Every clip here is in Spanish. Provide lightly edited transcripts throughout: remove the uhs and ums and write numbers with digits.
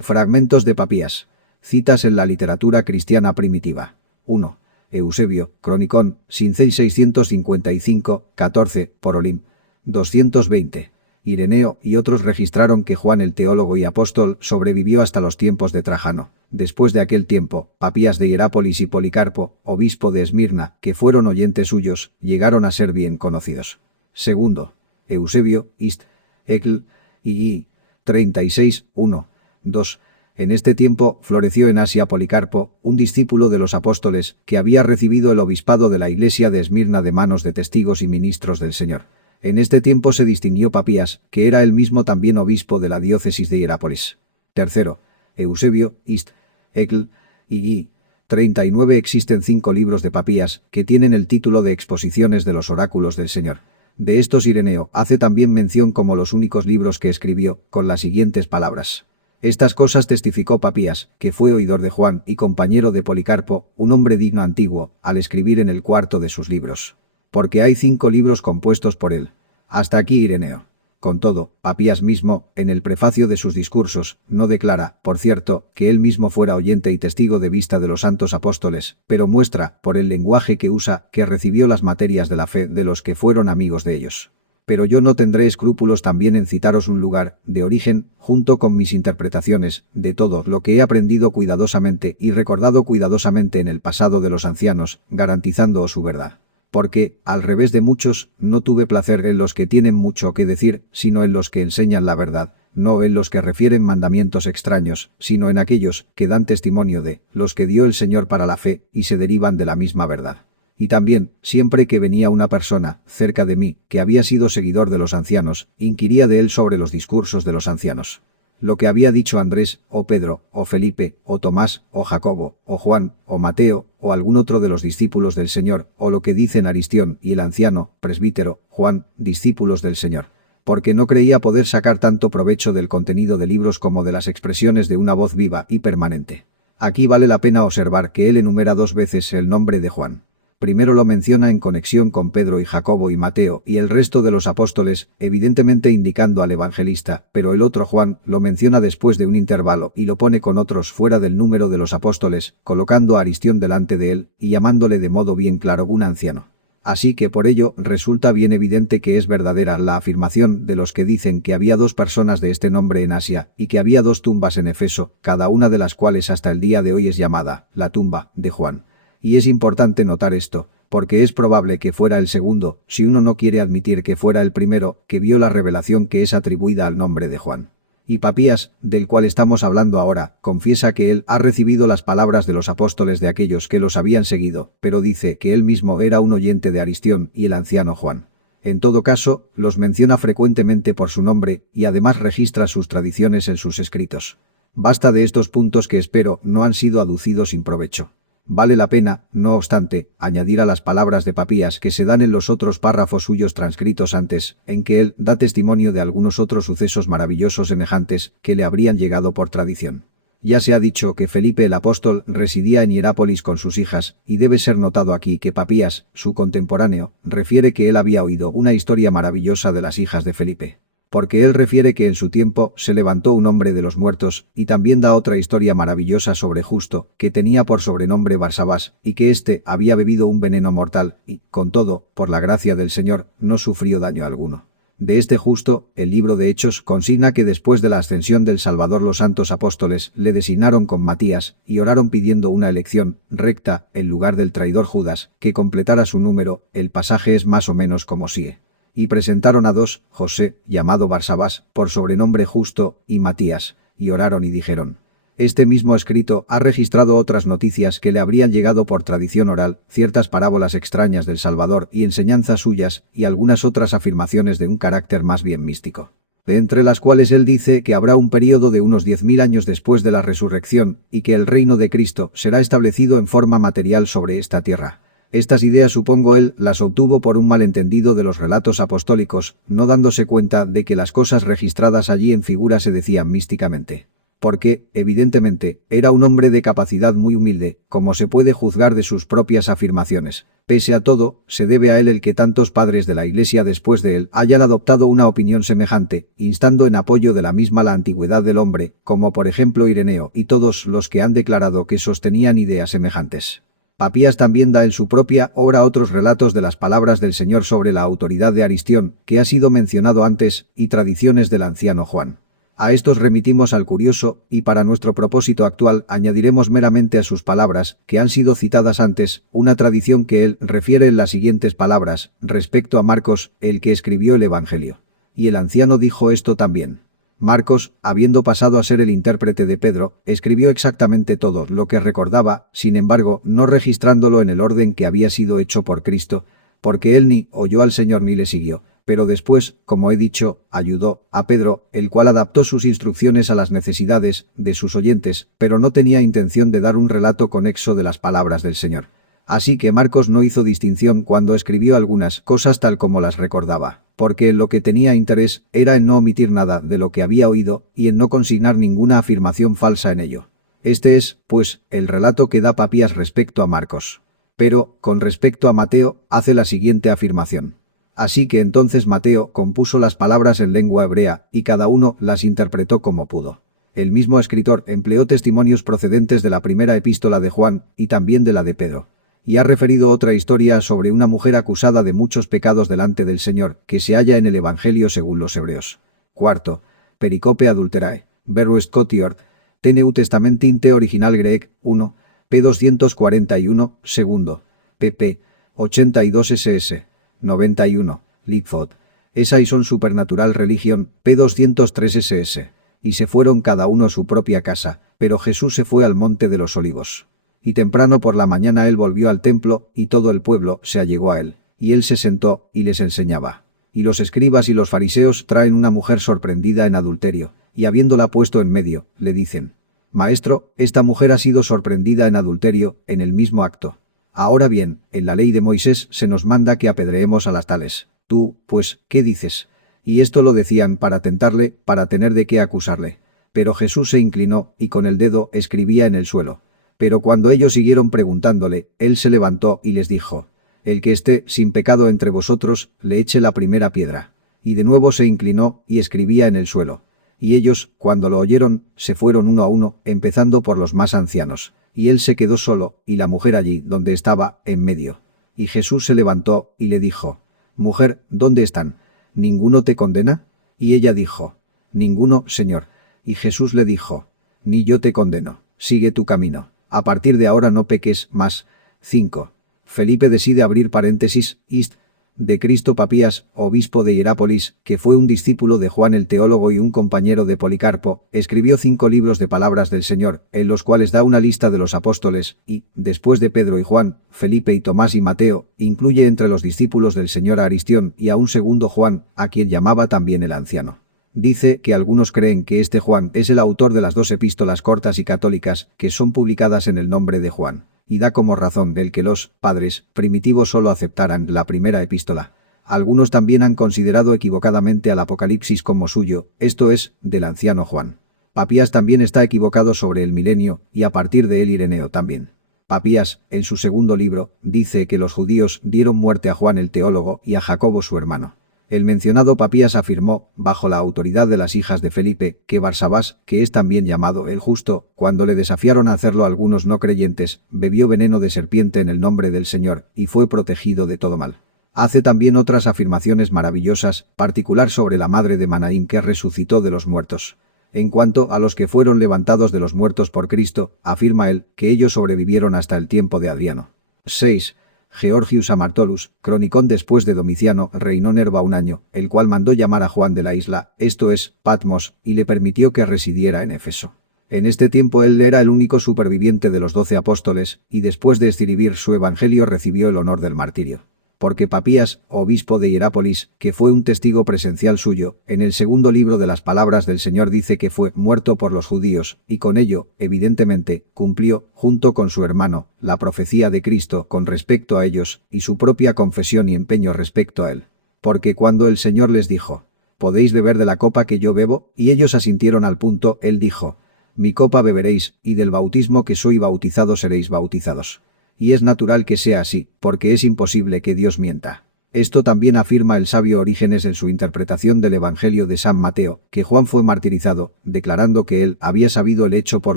Fragmentos de Papías. Citas en la literatura cristiana primitiva. 1. Eusebio, Cronicón, Sincei 655, 14, por Olim. 220. Ireneo y otros registraron que Juan el teólogo y apóstol sobrevivió hasta los tiempos de Trajano. Después de aquel tiempo, Papías de Hierápolis y Policarpo, obispo de Esmirna, que fueron oyentes suyos, llegaron a ser bien conocidos. 2. Eusebio, Hist. Ecl. II. 36, 1. 2. En este tiempo floreció en Asia Policarpo, un discípulo de los apóstoles, que había recibido el obispado de la iglesia de Esmirna de manos de testigos y ministros del Señor. En este tiempo se distinguió Papías, que era él mismo también obispo de la diócesis de Hierápolis. 3. Eusebio, Hist. Ecl. II. 39. Existen 5 libros de Papías, que tienen el título de Exposiciones de los oráculos del Señor. De estos Ireneo hace también mención como los únicos libros que escribió, con las siguientes palabras. Estas cosas testificó Papías, que fue oidor de Juan y compañero de Policarpo, un hombre digno antiguo, al escribir en el cuarto de sus libros. Porque hay 5 libros compuestos por él. Hasta aquí Ireneo. Con todo, Papías mismo, en el prefacio de sus discursos, no declara, por cierto, que él mismo fuera oyente y testigo de vista de los santos apóstoles, pero muestra, por el lenguaje que usa, que recibió las materias de la fe de los que fueron amigos de ellos. Pero yo no tendré escrúpulos también en citaros un lugar, de origen, junto con mis interpretaciones, de todo lo que he aprendido cuidadosamente y recordado cuidadosamente en el pasado de los ancianos, garantizándoos su verdad. Porque, al revés de muchos, no tuve placer en los que tienen mucho que decir, sino en los que enseñan la verdad, no en los que refieren mandamientos extraños, sino en aquellos que dan testimonio de los que dio el Señor para la fe y se derivan de la misma verdad. Y también, siempre que venía una persona, cerca de mí, que había sido seguidor de los ancianos, inquiría de él sobre los discursos de los ancianos. Lo que había dicho Andrés, o Pedro, o Felipe, o Tomás, o Jacobo, o Juan, o Mateo, o algún otro de los discípulos del Señor, o lo que dicen Aristión y el anciano, presbítero, Juan, discípulos del Señor. Porque no creía poder sacar tanto provecho del contenido de libros como de las expresiones de una voz viva y permanente. Aquí vale la pena observar que él enumera 2 veces el nombre de Juan. Primero lo menciona en conexión con Pedro y Jacobo y Mateo y el resto de los apóstoles, evidentemente indicando al evangelista, pero el otro Juan lo menciona después de un intervalo y lo pone con otros fuera del número de los apóstoles, colocando a Aristión delante de él y llamándole de modo bien claro un anciano. Así que por ello resulta bien evidente que es verdadera la afirmación de los que dicen que había 2 personas de este nombre en Asia y que había 2 tumbas en Efeso, cada una de las cuales hasta el día de hoy es llamada la tumba de Juan. Y es importante notar esto, porque es probable que fuera el segundo, si uno no quiere admitir que fuera el primero, que vio la revelación que es atribuida al nombre de Juan. Y Papías, del cual estamos hablando ahora, confiesa que él ha recibido las palabras de los apóstoles de aquellos que los habían seguido, pero dice que él mismo era un oyente de Aristión y el anciano Juan. En todo caso, los menciona frecuentemente por su nombre y además registra sus tradiciones en sus escritos. Basta de estos puntos que espero no han sido aducidos sin provecho. Vale la pena, no obstante, añadir a las palabras de Papías que se dan en los otros párrafos suyos transcritos antes, en que él da testimonio de algunos otros sucesos maravillosos semejantes que le habrían llegado por tradición. Ya se ha dicho que Felipe el apóstol residía en Hierápolis con sus hijas, y debe ser notado aquí que Papías, su contemporáneo, refiere que él había oído una historia maravillosa de las hijas de Felipe. Porque él refiere que en su tiempo se levantó un hombre de los muertos, y también da otra historia maravillosa sobre Justo, que tenía por sobrenombre Barsabás, y que éste había bebido un veneno mortal, y, con todo, por la gracia del Señor, no sufrió daño alguno. De este Justo, el libro de Hechos consigna que después de la ascensión del Salvador los santos apóstoles le designaron con Matías, y oraron pidiendo una elección recta, en lugar del traidor Judas, que completara su número. El pasaje es más o menos como sigue. Y presentaron a 2, José, llamado Barsabás, por sobrenombre Justo, y Matías, y oraron y dijeron. Este mismo escrito ha registrado otras noticias que le habrían llegado por tradición oral, ciertas parábolas extrañas del Salvador y enseñanzas suyas, y algunas otras afirmaciones de un carácter más bien místico. Entre las cuales él dice que habrá un período de unos 10.000 años después de la resurrección, y que el reino de Cristo será establecido en forma material sobre esta tierra. Estas ideas supongo él las obtuvo por un malentendido de los relatos apostólicos, no dándose cuenta de que las cosas registradas allí en figura se decían místicamente. Porque, evidentemente, era un hombre de capacidad muy humilde, como se puede juzgar de sus propias afirmaciones, Pese a todo, se debe a él el que tantos padres de la Iglesia después de él hayan adoptado una opinión semejante, instando en apoyo de la misma la antigüedad del hombre, como por ejemplo Ireneo y todos los que han declarado que sostenían ideas semejantes. Papías también da en su propia obra otros relatos de las palabras del Señor sobre la autoridad de Aristión, que ha sido mencionado antes, y tradiciones del anciano Juan. A estos remitimos al curioso, y para nuestro propósito actual añadiremos meramente a sus palabras, que han sido citadas antes, una tradición que él refiere en las siguientes palabras, respecto a Marcos, el que escribió el Evangelio. Y el anciano dijo esto también. Marcos, habiendo pasado a ser el intérprete de Pedro, escribió exactamente todo lo que recordaba, sin embargo, no registrándolo en el orden que había sido hecho por Cristo, porque él ni oyó al Señor ni le siguió. Pero después, como he dicho, ayudó a Pedro, el cual adaptó sus instrucciones a las necesidades de sus oyentes, pero no tenía intención de dar un relato conexo de las palabras del Señor. Así que Marcos no hizo distinción cuando escribió algunas cosas tal como las recordaba, porque lo que tenía interés era en no omitir nada de lo que había oído y en no consignar ninguna afirmación falsa en ello. Este es, pues, el relato que da Papías respecto a Marcos. Pero, con respecto a Mateo, hace la siguiente afirmación. Así que entonces Mateo compuso las palabras en lengua hebrea, y cada uno las interpretó como pudo. El mismo escritor empleó testimonios procedentes de la primera epístola de Juan, y también de la de Pedro. Y ha referido otra historia sobre una mujer acusada de muchos pecados delante del Señor, que se halla en el Evangelio según los hebreos. Cuarto. Pericope adulterae. Verus Cotiord. TNU Testamentin original Grec, 1. p. 241, segundo. pp. 82 ss. 91. Ligford. Esa y son Supernatural Religion, p. 203 ss. Y se fueron cada uno a su propia casa, pero Jesús se fue al monte de los olivos. Y temprano por la mañana él volvió al templo, y todo el pueblo se allegó a él. Y él se sentó, y les enseñaba. Y los escribas y los fariseos traen una mujer sorprendida en adulterio, y habiéndola puesto en medio, le dicen: Maestro, esta mujer ha sido sorprendida en adulterio, en el mismo acto. Ahora bien, en la ley de Moisés se nos manda que apedreemos a las tales. Tú, pues, ¿qué dices? Y esto lo decían para tentarle, para tener de qué acusarle. Pero Jesús se inclinó, y con el dedo escribía en el suelo. Pero cuando ellos siguieron preguntándole, él se levantó y les dijo: El que esté sin pecado entre vosotros, le eche la primera piedra. Y de nuevo se inclinó, y escribía en el suelo. Y ellos, cuando lo oyeron, se fueron uno a uno, empezando por los más ancianos. Y él se quedó solo, y la mujer allí, donde estaba, en medio. Y Jesús se levantó, y le dijo: Mujer, ¿dónde están? ¿Ninguno te condena? Y ella dijo: Ninguno, Señor. Y Jesús le dijo: Ni yo te condeno, sigue tu camino. A partir de ahora no peques más. 5. Felipe decide abrir paréntesis, Ist. De Cristo Papías, obispo de Hierápolis, que fue un discípulo de Juan el teólogo y un compañero de Policarpo, escribió 5 libros de palabras del Señor, en los cuales da una lista de los apóstoles, y, después de Pedro y Juan, Felipe y Tomás y Mateo, incluye entre los discípulos del Señor a Aristión y a un segundo Juan, a quien llamaba también el anciano. Dice que algunos creen que este Juan es el autor de las 2 epístolas cortas y católicas, que son publicadas en el nombre de Juan, y da como razón del que los padres primitivos solo aceptaran la primera epístola. Algunos también han considerado equivocadamente al Apocalipsis como suyo, esto es, del anciano Juan. Papías también está equivocado sobre el milenio, y a partir de él Ireneo también. Papías, en su segundo libro, dice que los judíos dieron muerte a Juan el teólogo y a Jacobo su hermano. El mencionado Papías afirmó, bajo la autoridad de las hijas de Felipe, que Barsabás, que es también llamado el Justo, cuando le desafiaron a hacerlo algunos no creyentes, bebió veneno de serpiente en el nombre del Señor, y fue protegido de todo mal. Hace también otras afirmaciones maravillosas, particular sobre la madre de Manaín que resucitó de los muertos. En cuanto a los que fueron levantados de los muertos por Cristo, afirma él que ellos sobrevivieron hasta el tiempo de Adriano. 6. Georgius Amartolus, cronicón después de Domiciano, reinó Nerva 1 año, el cual mandó llamar a Juan de la isla, esto es, Patmos, y le permitió que residiera en Éfeso. En este tiempo él era el único superviviente de los 12 apóstoles, y después de escribir su evangelio recibió el honor del martirio. Porque Papías, obispo de Hierápolis, que fue un testigo presencial suyo, en el segundo libro de las palabras del Señor dice que fue muerto por los judíos, y con ello, evidentemente, cumplió, junto con su hermano, la profecía de Cristo con respecto a ellos, y su propia confesión y empeño respecto a él. Porque cuando el Señor les dijo: ¿Podéis beber de la copa que yo bebo? Y ellos asintieron al punto, él dijo: Mi copa beberéis, y del bautismo que soy bautizado seréis bautizados. Y es natural que sea así, porque es imposible que Dios mienta. Esto también afirma el sabio Orígenes en su interpretación del Evangelio de San Mateo, que Juan fue martirizado, declarando que él había sabido el hecho por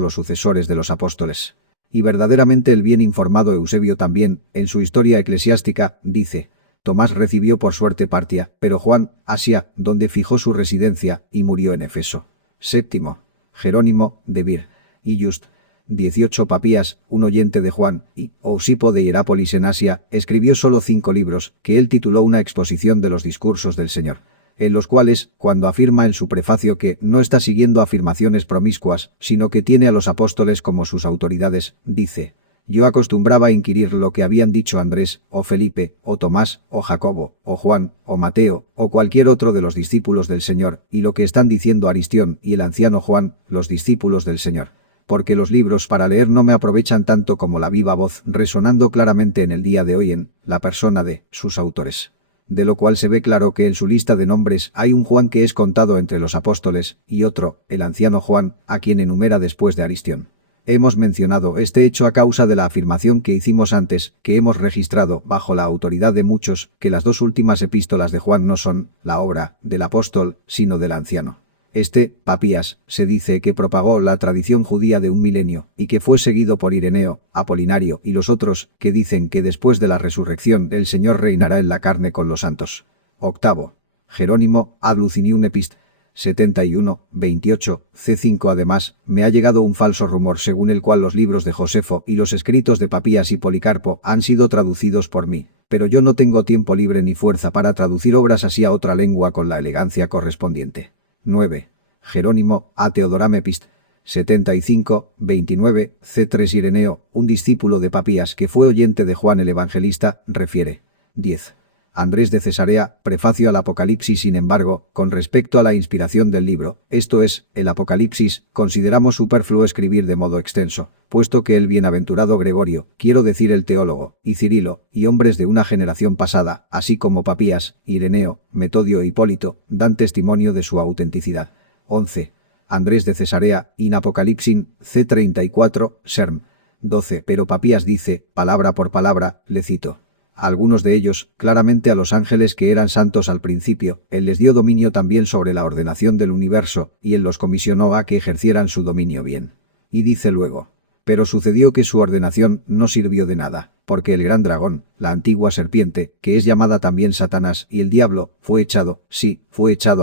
los sucesores de los apóstoles. Y verdaderamente el bien informado Eusebio también, en su historia eclesiástica, dice: Tomás recibió por suerte Partia, pero Juan, Asia, donde fijó su residencia, y murió en Efeso. Séptimo. Jerónimo, de Vir. Y Just. 18 Papías, un oyente de Juan, y Eusipo de Hierápolis en Asia, escribió solo 5 libros, que él tituló Una exposición de los discursos del Señor, en los cuales, cuando afirma en su prefacio que no está siguiendo afirmaciones promiscuas, sino que tiene a los apóstoles como sus autoridades, dice: Yo acostumbraba a inquirir lo que habían dicho Andrés, o Felipe, o Tomás, o Jacobo, o Juan, o Mateo, o cualquier otro de los discípulos del Señor, y lo que están diciendo Aristión y el anciano Juan, los discípulos del Señor. Porque los libros para leer no me aprovechan tanto como la viva voz resonando claramente en el día de hoy en la persona de sus autores. De lo cual se ve claro que en su lista de nombres hay un Juan que es contado entre los apóstoles, y otro, el anciano Juan, a quien enumera después de Aristión. Hemos mencionado este hecho a causa de la afirmación que hicimos antes, que hemos registrado, bajo la autoridad de muchos, que las 2 últimas epístolas de Juan no son la obra del apóstol, sino del anciano. Papías, se dice que propagó la tradición judía de un milenio, y que fue seguido por Ireneo, Apolinario y los otros, que dicen que después de la resurrección el Señor reinará en la carne con los santos. Octavo. Jerónimo, ad Lucinium Epist. 71, 28, C5. Además, me ha llegado un falso rumor según el cual los libros de Josefo y los escritos de Papías y Policarpo han sido traducidos por mí, pero yo no tengo tiempo libre ni fuerza para traducir obras así a otra lengua con la elegancia correspondiente. 9. Jerónimo, a Teodorame Epist. 75, 29, C3. Ireneo, un discípulo de Papías que fue oyente de Juan el Evangelista, refiere. 10. Andrés de Cesarea, prefacio al Apocalipsis. Sin embargo, con respecto a la inspiración del libro, esto es, el Apocalipsis, consideramos superfluo escribir de modo extenso, puesto que el bienaventurado Gregorio, quiero decir el teólogo, y Cirilo, y hombres de una generación pasada, así como Papías, Ireneo, Metodio e Hipólito, dan testimonio de su autenticidad. 11. Andrés de Cesarea, in Apocalipsin, C34, Serm. 12. Pero Papías dice, palabra por palabra, le cito: a algunos de ellos, claramente a los ángeles que eran santos al principio, él les dio dominio también sobre la ordenación del universo, y él los comisionó a que ejercieran su dominio bien. Y dice luego: pero sucedió que su ordenación no sirvió de nada, porque el gran dragón, la antigua serpiente, que es llamada también Satanás y el diablo, fue echado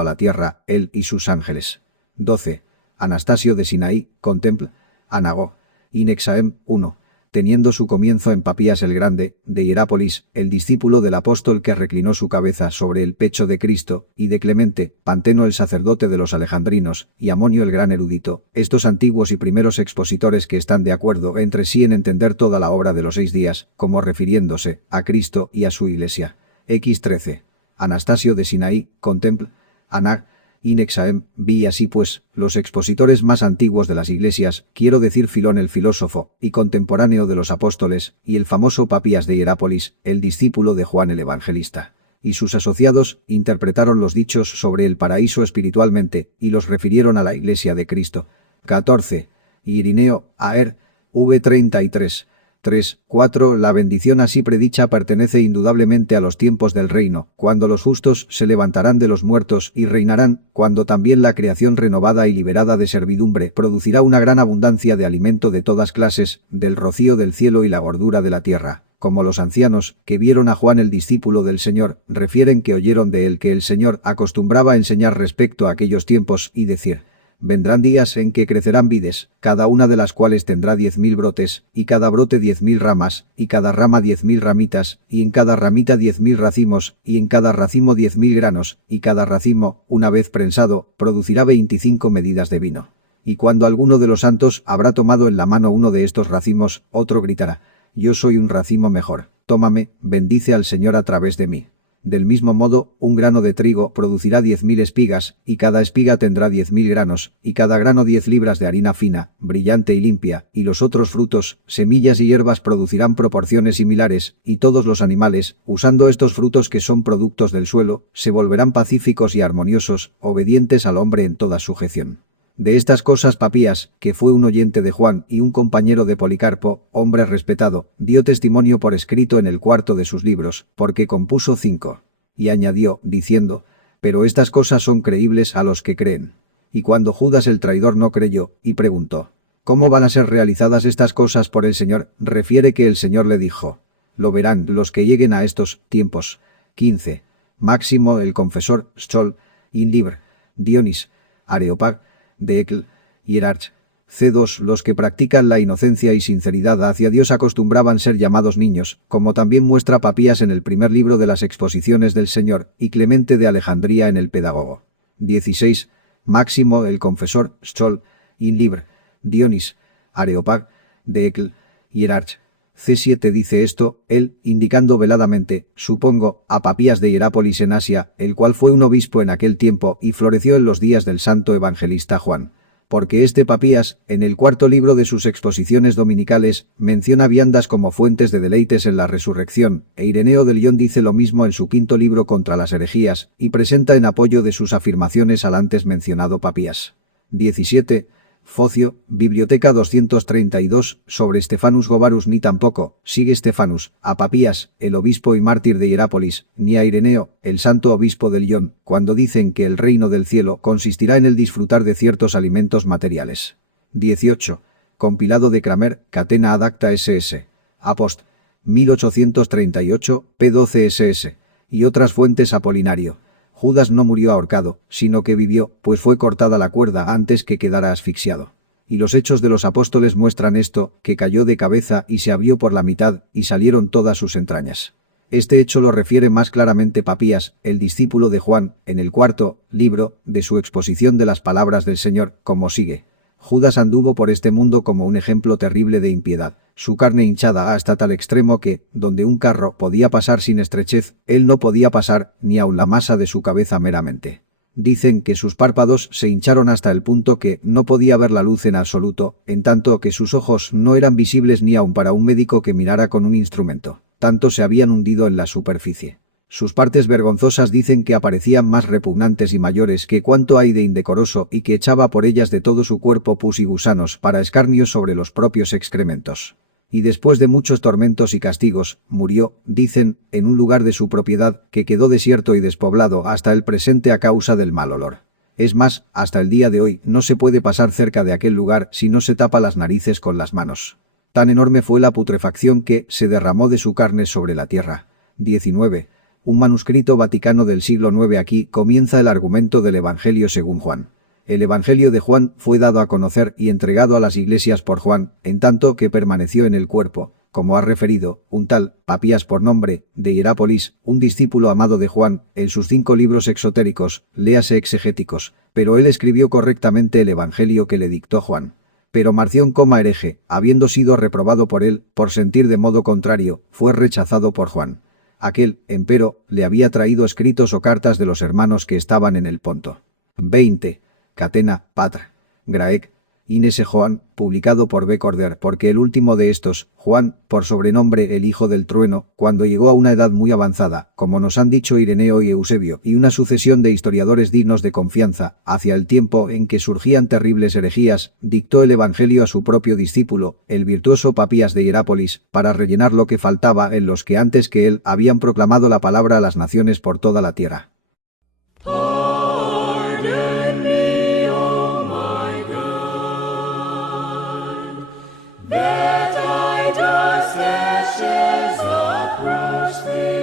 a la tierra, él y sus ángeles. 12. Anastasio de Sinaí, contempla. Anagó. Inexaem, 1. Teniendo su comienzo en Papías el Grande, de Hierápolis, el discípulo del apóstol que reclinó su cabeza sobre el pecho de Cristo, y de Clemente, Panteno el sacerdote de los alejandrinos, y Amonio el gran erudito, estos antiguos y primeros expositores que están de acuerdo entre sí en entender toda la obra de los 6 días, como refiriéndose a Cristo y a su iglesia. X13. Anastasio de Sinaí, contempla. Anag. Inexaem, vi así pues, los expositores más antiguos de las iglesias, quiero decir Filón el filósofo, y contemporáneo de los apóstoles, y el famoso Papías de Hierápolis, el discípulo de Juan el Evangelista. Y sus asociados, interpretaron los dichos sobre el paraíso espiritualmente, y los refirieron a la iglesia de Cristo. 14. Irineo, Aer, V33. 3, 4. La bendición así predicha pertenece indudablemente a los tiempos del reino, cuando los justos se levantarán de los muertos y reinarán, cuando también la creación renovada y liberada de servidumbre producirá una gran abundancia de alimento de todas clases, del rocío del cielo y la gordura de la tierra. Como los ancianos, que vieron a Juan el discípulo del Señor, refieren que oyeron de él que el Señor acostumbraba a enseñar respecto a aquellos tiempos y decir: vendrán días en que crecerán vides, cada una de las cuales tendrá 10.000 brotes, y cada brote 10.000 ramas, y cada rama 10.000 ramitas, y en cada ramita 10.000 racimos, y en cada racimo 10.000 granos, y cada racimo, una vez prensado, producirá 25 medidas de vino. Y cuando alguno de los santos habrá tomado en la mano uno de estos racimos, otro gritará: yo soy un racimo mejor, tómame, bendice al Señor a través de mí. Del mismo modo, un grano de trigo producirá 10.000 espigas, y cada espiga tendrá 10.000 granos, y cada grano 10 libras de harina fina, brillante y limpia, y los otros frutos, semillas y hierbas producirán proporciones similares, y todos los animales, usando estos frutos que son productos del suelo, se volverán pacíficos y armoniosos, obedientes al hombre en toda sujeción. De estas cosas Papías, que fue un oyente de Juan y un compañero de Policarpo, hombre respetado, dio testimonio por escrito en el cuarto de sus libros, porque compuso 5. Y añadió, diciendo, pero estas cosas son creíbles a los que creen. Y cuando Judas el traidor no creyó, y preguntó, ¿cómo van a ser realizadas estas cosas por el Señor? Refiere que el Señor le dijo, lo verán los que lleguen a estos tiempos. 15. Máximo el confesor, Schol, in libr, Dionis, Areopag, de Ecl, Hierarch. C2. Los que practican la inocencia y sinceridad hacia Dios acostumbraban ser llamados niños, como también muestra Papías en el primer libro de las exposiciones del Señor, y Clemente de Alejandría en el Pedagogo. 16. Máximo el confesor, Schol, in libr, Dionis, Areopag, de Ecl, Hierarch. C7 dice esto, él, indicando veladamente, supongo, a Papías de Hierápolis en Asia, el cual fue un obispo en aquel tiempo y floreció en los días del santo evangelista Juan. Porque este Papías, en el cuarto libro de sus exposiciones dominicales, menciona viandas como fuentes de deleites en la resurrección, e Ireneo de Lyon dice lo mismo en su quinto libro contra las herejías, y presenta en apoyo de sus afirmaciones al antes mencionado Papías. 17. Focio, Biblioteca 232, sobre Stephanus Govarus ni tampoco, sigue Stephanus, a Papías, el obispo y mártir de Hierápolis, ni a Ireneo, el santo obispo de Lyon, cuando dicen que el reino del cielo consistirá en el disfrutar de ciertos alimentos materiales. 18. Compilado de Cramer, Catena ad acta ss. Apost. 1838, p12 ss. Y otras fuentes Apolinario. Judas no murió ahorcado, sino que vivió, pues fue cortada la cuerda antes que quedara asfixiado. Y los hechos de los apóstoles muestran esto, que cayó de cabeza y se abrió por la mitad, y salieron todas sus entrañas. Este hecho lo refiere más claramente Papías, el discípulo de Juan, en el cuarto libro de su exposición de las palabras del Señor, como sigue. Judas anduvo por este mundo como un ejemplo terrible de impiedad, su carne hinchada hasta tal extremo que, donde un carro podía pasar sin estrechez, él no podía pasar, ni aun la masa de su cabeza meramente. Dicen que sus párpados se hincharon hasta el punto que no podía ver la luz en absoluto, en tanto que sus ojos no eran visibles ni aun para un médico que mirara con un instrumento, tanto se habían hundido en la superficie. Sus partes vergonzosas dicen que aparecían más repugnantes y mayores que cuanto hay de indecoroso y que echaba por ellas de todo su cuerpo pus y gusanos para escarnio sobre los propios excrementos. Y después de muchos tormentos y castigos, murió, dicen, en un lugar de su propiedad que quedó desierto y despoblado hasta el presente a causa del mal olor. Es más, hasta el día de hoy no se puede pasar cerca de aquel lugar si no se tapa las narices con las manos. Tan enorme fue la putrefacción que se derramó de su carne sobre la tierra. 19. Un manuscrito vaticano del siglo IX. Aquí comienza el argumento del Evangelio según Juan. El Evangelio de Juan fue dado a conocer y entregado a las iglesias por Juan, en tanto que permaneció en el cuerpo, como ha referido, un tal, Papías por nombre, de Hierápolis, un discípulo amado de Juan, en sus 5 libros exotéricos, léase exegéticos, pero él escribió correctamente el Evangelio que le dictó Juan. Pero Marción, hereje, habiendo sido reprobado por él, por sentir de modo contrario, fue rechazado por Juan. Aquel, empero, le había traído escritos o cartas de los hermanos que estaban en el Ponto. 20. Catena, Patra. Graec. Inese Joan, publicado por B. Corder, porque el último de estos, Juan, por sobrenombre el hijo del trueno, cuando llegó a una edad muy avanzada, como nos han dicho Ireneo y Eusebio, y una sucesión de historiadores dignos de confianza, hacia el tiempo en que surgían terribles herejías, dictó el Evangelio a su propio discípulo, el virtuoso Papías de Hierápolis, para rellenar lo que faltaba en los que antes que él habían proclamado la palabra a las naciones por toda la tierra. That I does ashes approach thee.